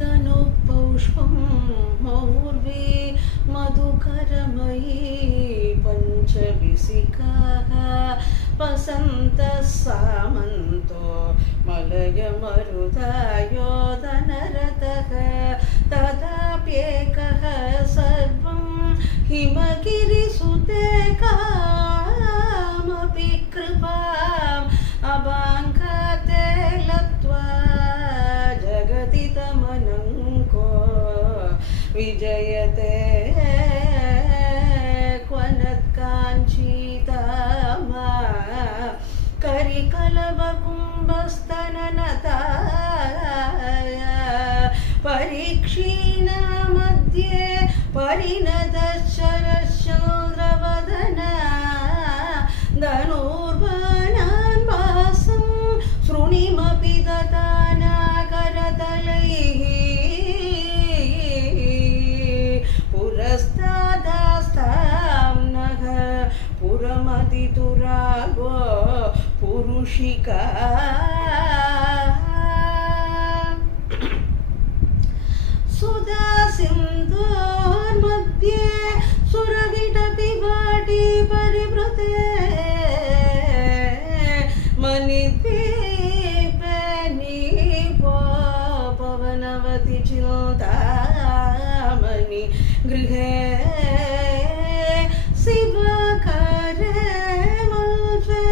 धनुपौष्पं मौर्वी मधुकरमयी पञ्चविसिकाः वसन्तः सामन्तो मलयमरुदायोधनरतः तथाप्येकः सर्वं हिमगिरिसुते कामपि कृपाम् अभाङ्गते लब्ध्वा जगति तमनङ्को विजयते क्वनत्काञ्चीतामा करिकलवकुम्भस्तननताय परीक्षीणा मध्ये परिणतशरश्चन्द्रवदना धनुर्बाणान् भासं शृणिमपि ददानाकरतलैः पुरस्तादास्तां नः पुरमतितुरागो पुरुषिका सुधा सिन्धोर्मध्ये सुरविटपिपाटी परिवृते मणिद्वीपे नीपो पवनवति चिन्तामणि गृहे शिवकारे मल्पे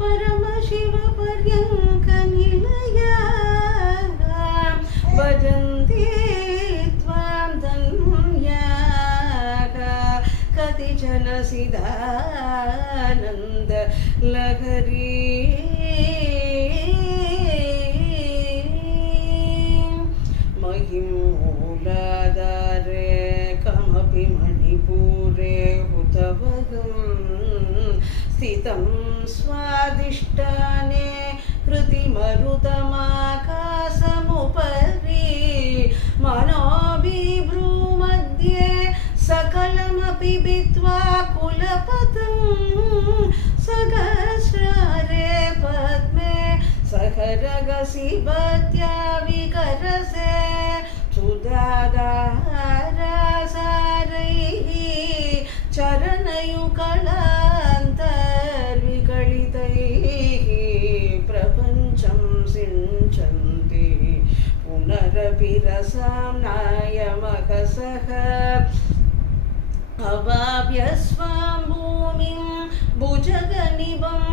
परमशिवपर्यङ्कनिलया भजन्ति त्वां धन्याः कतिचन सिदानन्द लहरी महिमूलाधारे कमपि मणिपुरे हुतवगं स्थितं स्वादिष्टाने कृतिमरुतमाकाशमुपरि मनोभिभ्रूमध्ये सकलमपि भित्त्वा कुलपतं सहस्रारे पद्मे सहरगसिभत्या विकरसे सुधाधारासारैः चरणयुगलान्तर्विगलितैः प्रपञ्चं सिञ्चन्ति पुनरपि रसां नायमकसः अवाप्य स्वां भूमिं भुजगनिभम्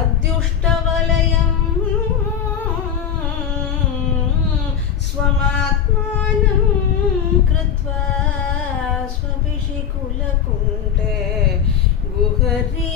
अद्युष्टवलयं स्वमात्मानं कृत्वा स्वपिशिकुलकुण्ठे गुहरि